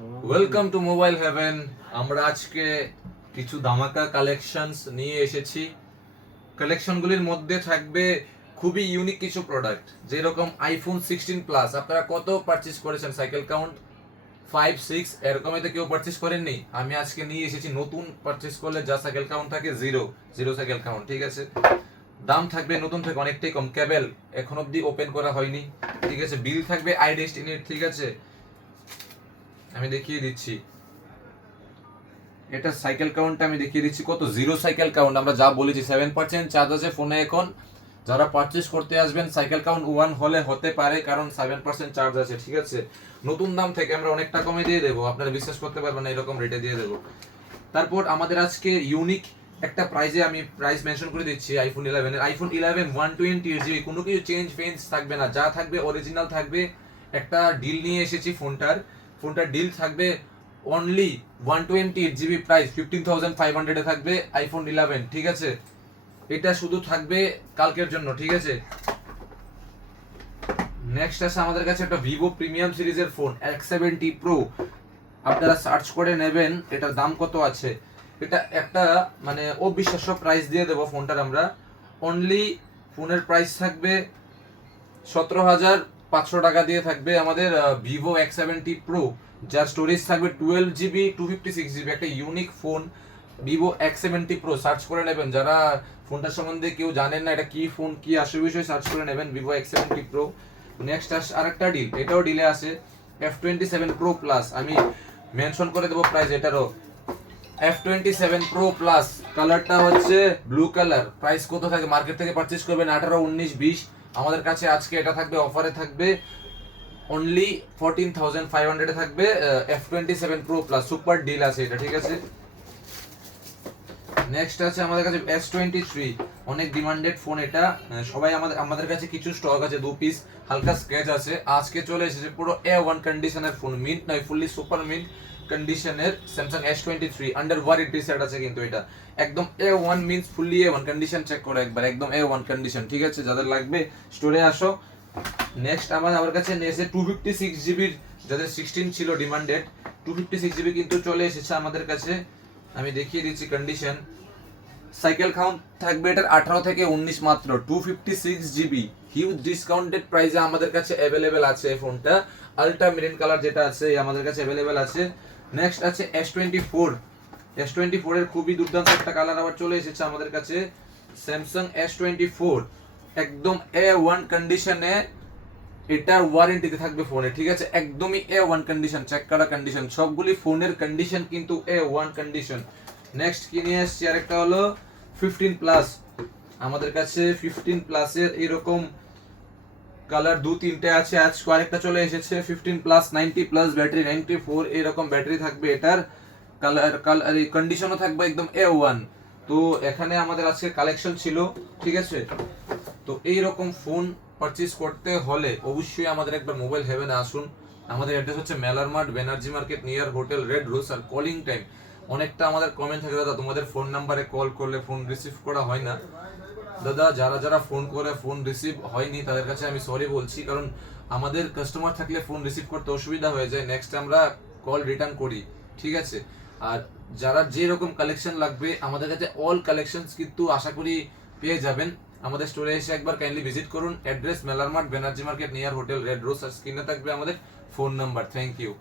Welcome to mobile haven. আমরা আজকে কিছু ধামাকা কালেকশনস নিয়ে এসেছি। কালেকশনগুলির মধ্যে থাকবে খুবই ইউনিক কিছু প্রোডাক্ট, যেরকম আইফোন 16 প্লাস। আপনারা কত পারচেজ করেছেন? সাইকেল কাউন্ট 5, 6 এরকম তো কেউ পারচেজ করেননি। আমি আজকে নিয়ে এসেছি নতুন পারচেজ করলে যা সাইকেল কাউন্ট থাকে জিরো সাইকেল কাউন্ট, ঠিক আছে। দাম থাকবে নতুন থেকে অনেকটাই কম, কেবল এখন অবধি ওপেন করা হয়নি, ঠিক আছে। বিল থাকবে আইডেস্টিনির, ঠিক আছে। আমি দেখিয়ে দিচ্ছি, এটা সাইকেল কাউন্টটা আমি দেখিয়ে দিচ্ছি কত, জিরো সাইকেল কাউন্ট। আমরা যা বলেছি 7% চার্জ আছে ফোনে। এখন যারা পারচেজ করতে আসবেন সাইকেল কাউন্ট 1 হলে হতে পারে, কারণ 7% চার্জ আছে, ঠিক আছে। নতুন দাম থেকে আমরা অনেকটা কমে দিয়ে দেবো, আপনারা বিশ্বাস করতে পারবেন না, এরকম রেটে দিয়ে দেবো। তারপর আমাদের আজকে ইউনিক একটা প্রাইজে আমি প্রাইস মেনশন করে দিচ্ছি আইফোন 11 এর। আইফোন 11 128GB, কোনো কিছু চেঞ্জ ফেঞ্জ থাকবে না, যা থাকবে অরিজিনাল থাকবে। একটা ডিল নিয়ে এসেছি ফোনটার ডিল থাকবে অনলি 128GB, প্রাইস 15,500 এ থাকবে আইফোন 11, ঠিক আছে। এটা শুধু থাকবে কালকের জন্য, ঠিক আছে। নেক্সট আছে আমাদের কাছে একটা ভিভো প্রিমিয়াম সিরিজের ফোন X70 Pro। আপনারা সার্চ করে নেবেন এটার দাম কত আছে। এটা একটা মানে অবিশ্বাস্য প্রাইস দিয়ে দেবো ফোনটার আমরা। অনলি ফোনের প্রাইস থাকবে 17,500 টাকা দিয়ে থাকবে আমাদের ভিভো X70 Pro, যার স্টোরেজ থাকবে 12GB 256GB। একটা unique phone Vivo X70 Pro, search করে নেবেন। যারা ফোনটার সম্বন্ধে কেউ জানেন না এটা কি ফোন কি আসে বিষয়ে সার্চ করে নেবেন ভিভো X70 Pro। নেক্সট আরেকটা ডিল, এটাও ডিলে আছে F27 Pro Plus। আমি মেনশন করে দেবো প্রাইস এটারও, F27 Pro Plus, কালারটা হচ্ছে ব্লু কালার। প্রাইস কত থাকে? মার্কেট থেকে পারচেজ করবেন 18, 19, 20, আমাদের কাছে আজকে এটা থাকবে অফারে, থাকবে অনলি 14,500 এ থাকবে F27 Pro Plus। Super deal আছে এটা, ঠিক আছে। নেক্সট আছে আমাদের কাছে S23, অনেক ডিমান্ডেড ফোন এটা। সবাই আমাদের কাছে কিছু স্টক আছে, 2 পিস হালকা স্ক্র্যাচ আছে। আজকে চলে এসেছে পুরো A1 কন্ডিশনের ফোন, মিন্ট নয়, ফুললি সুপার মিন্ট কন্ডিশনের Samsung S23 under warranty set আছে, কিন্তু এটা একদম A1 means fully A1 condition. Check করো একবার, একদম A1 কন্ডিশন, ঠিক আছে। যাদের লাগবে স্টোরে আসো। নেক্সট আমার কাছে এসে 256GB, যাদের 16 ছিল ডিমান্ডেড, 256GB কিন্তু চলে এসেছে আমাদের কাছে। আমি দেখিয়ে দিচ্ছি কন্ডিশন। সাইকেল কাউন্ট থাকবে এটার 18 থেকে 19 মাত্র, 256GB, হিউজ ডিসকাউন্টেড প্রাইসে আমাদের কাছে অ্যাভেলেবেল আছে ফোনটা। আলট্রা মেরিন কালার যেটা আছে আমাদের কাছে অ্যাভেলেবেল আছে। নেক্সট আছে S24 এর খুবই দুর্দান্ত একটা কালার আবার চলে এসেছে আমাদের কাছে, স্যামসাং S24 একদম A1 কন্ডিশনে। এটার ওয়ারেন্টিতে থাকবে ফোনে, ঠিক আছে। একদমই A1 কন্ডিশন, চেক করা কন্ডিশন, সবগুলি ফোনের কন্ডিশন কিন্তু A1 কন্ডিশন। নেক্সট কি নিয়ে আসছি আরেকটা হলো 15 প্লাস। আমাদের কাছে 15 প্লাসের এরকম কালার 2-3টে আছে, আজকে আরেকটা চলে এসেছে 15 প্লাস 90 প্লাস ব্যাটারি, 94 এরকম ব্যাটারি থাকবে এটার। কালার কন্ডিশনও থাকবে একদম A1। তো এখানে আমাদের আজকে কালেকশন ছিল, ঠিক আছে। তো এইরকম ফোন পারচেজ করতে হলে অবশ্যই আমাদের একবার মোবাইল হেভেনে আসুন। আমাদের অ্যাড্রেস হচ্ছে মেলার মাঠ, Banerjee market, near hotel Red Rose. আর কলিং টাইম, অনেকটা আমাদের কমেন্ট থাকে দাদা তোমাদের ফোন নাম্বারে কল করলে ফোন রিসিভ করা হয় না। দাদা যারা ফোন করে ফোন রিসিভ হয়নি তাদের কাছে আমি সরি বলছি, কারণ আমাদের কাস্টমার থাকলে ফোন রিসিভ করতে অসুবিধা হয়ে যায়, নেক্সট আমরা কল রিটার্ন করি, ঠিক আছে। আর যারা যেরকম কালেকশন লাগবে আমাদের কাছে অল কালেকশনস কিন্তু আশা করি পেয়ে যাবেন। আমাদের স্টোরে এসে একবার কাইন্ডলি ভিজিট করুন। অ্যাড্রেস মেলার মাঠ, Banerjee market, near hotel Red Rose. আর স্ক্রিনে থাকবে আমাদের ফোন নাম্বার। Thank you.